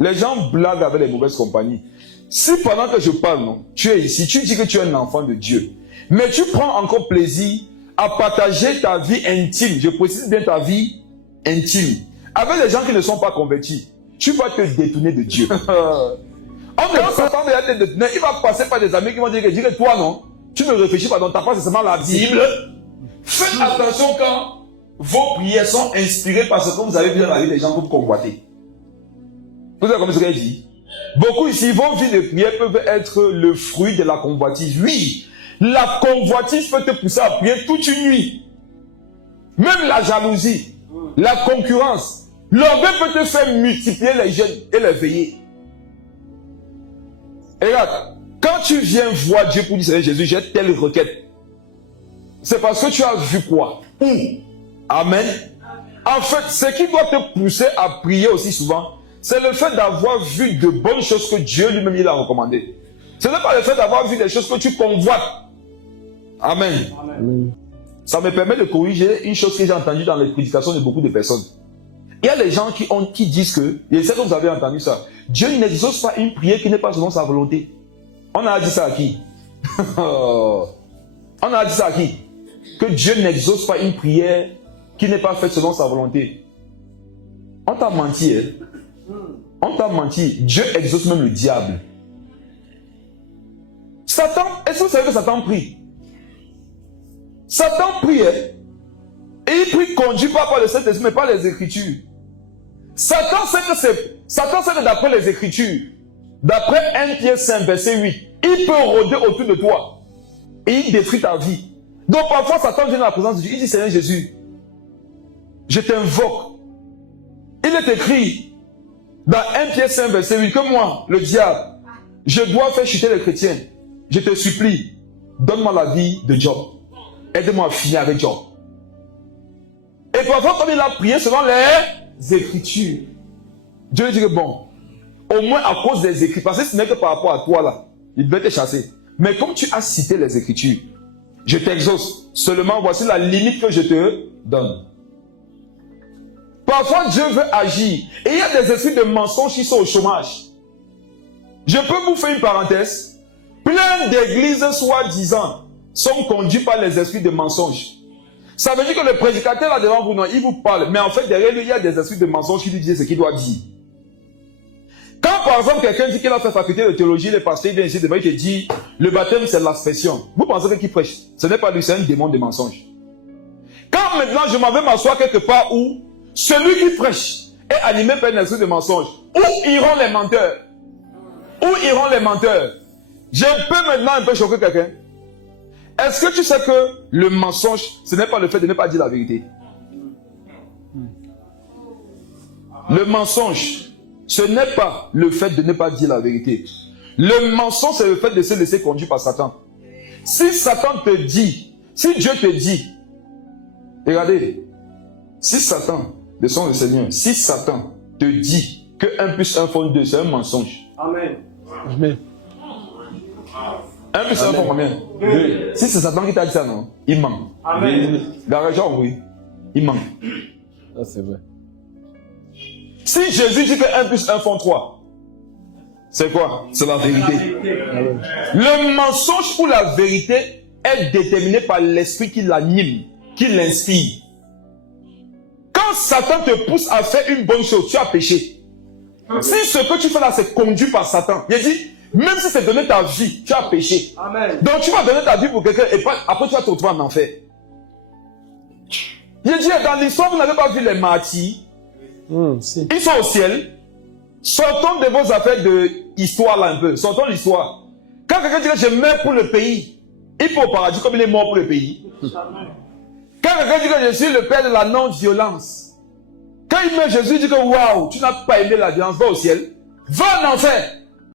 Les gens blaguent avec les mauvaises compagnies. Si pendant que je parle, non, tu es ici, tu dis que tu es un enfant de Dieu, mais tu prends encore plaisir à partager ta vie intime, je précise bien ta vie intime, avec les gens qui ne sont pas convertis, tu vas te détourner de Dieu. Quand Satan va te détourner, il va passer par des amis qui vont dire que toi non, tu ne réfléchis pas, donc tu n'as pas forcément la Bible. Faites attention quand vos prières sont inspirées par ce que vous avez vu dans la vie des gens que vous convoitez. Vous avez compris ce qu'il dit? Beaucoup ici, vos vies de prière peuvent être le fruit de la convoitise. Oui, la convoitise peut te pousser à prier toute une nuit. Même la jalousie, la concurrence, l'orgueil peut te faire multiplier les jeûnes et les veillées. Et regarde, quand tu viens voir Dieu pour dire Seigneur Jésus, j'ai telle requête, c'est parce que tu as vu quoi? Où? Amen. En fait, ce qui doit te pousser à prier aussi souvent, c'est le fait d'avoir vu de bonnes choses que Dieu lui-même il a recommandées. Ce n'est pas le fait d'avoir vu des choses que tu convoites. Amen. Amen. Ça me permet de corriger une chose que j'ai entendue dans les prédications de beaucoup de personnes. Il y a des gens qui disent que, et c'est que vous avez entendu ça, Dieu n'exauce pas une prière qui n'est pas selon sa volonté. On a dit ça à qui? On a dit ça à qui? Que Dieu n'exauce pas une prière qui n'est pas faite selon sa volonté. On t'a menti, hein? On t'a menti. Dieu exauce même le diable. Satan, est-ce que vous savez que Satan prie? Satan prie, hein? Et il prie conduit pas par le Saint-Esprit, mais par les Écritures. Satan sait que d'après les Écritures, d'après 1 Pierre 5, verset 8, il peut rôder autour de toi. Et il détruit ta vie. Donc parfois, Satan vient dans la présence de Dieu. Il dit, Seigneur Jésus, je t'invoque. Il est écrit dans 1 Pierre 5, verset 8, que moi, le diable, je dois faire chuter les chrétiens. Je te supplie, donne-moi la vie de Job. Aide-moi à finir avec Job. Et parfois, comme il a prié selon les Écritures, Dieu lui dit que bon, au moins à cause des Écritures, parce que ce n'est que par rapport à toi là, il devait te chasser. Mais comme tu as cité les Écritures, je t'exauce. Seulement, voici la limite que je te donne. Parfois, Dieu veut agir. Et il y a des esprits de mensonges qui sont au chômage. Je peux vous faire une parenthèse. Plein d'églises, soi-disant, sont conduites par les esprits de mensonges. Ça veut dire que le prédicateur là devant vous, non, il vous parle. Mais en fait, derrière lui, il y a des esprits de mensonges qui lui disent ce qu'il doit dire. Quand par exemple, quelqu'un dit qu'il a fait faculté de théologie, le pasteur vient ici devant, il te dit, le baptême c'est l'aspersion. Vous pensez que qui prêche? Ce n'est pas lui, c'est un démon de mensonge. Quand maintenant je m'en vais m'asseoir quelque part où celui qui prêche est animé par un esprit de mensonge, où iront les menteurs? Où iront les menteurs? Je peux maintenant un peu choquer quelqu'un. Est-ce que tu sais que le mensonge, ce n'est pas le fait de ne pas dire la vérité? Le mensonge, ce n'est pas le fait de ne pas dire la vérité. Le mensonge, c'est le fait de se laisser conduire par Satan. Si Satan te dit, si Dieu te dit, regardez, si Satan, le son du Seigneur, si Satan te dit que 1 plus 1 font 2, c'est un mensonge. Amen. Amen. 1 plus 1 font combien? 2. Si c'est Satan qui t'a dit ça, non? Il ment. Amen. La région, oui. Il ment. Ça, c'est vrai. Si Jésus dit que 1 plus 1 font 3, c'est quoi? C'est la vérité. Amen. Le mensonge ou la vérité est déterminé par l'esprit qui l'anime, qui l'inspire. Quand Satan te pousse à faire une bonne chose, tu as péché. Si ce que tu fais là, c'est conduit par Satan, il dit, même si c'est donner ta vie, tu as péché. Amen. Donc tu vas donner ta vie pour quelqu'un et après tu vas te retrouver en enfer. Il dit, dans l'histoire, vous n'avez pas vu les martyrs. Si. Ils sont au ciel. Sortons de vos affaires de histoire là un peu. Sortons l'histoire. Quand quelqu'un dit que je meurs pour le pays, il faut au paradis comme il est mort pour le pays. Quand quelqu'un dit que je suis le père de la non-violence, quand il meurt, Jésus dit que waouh, tu n'as pas aimé la violence, va au ciel, va en enfer.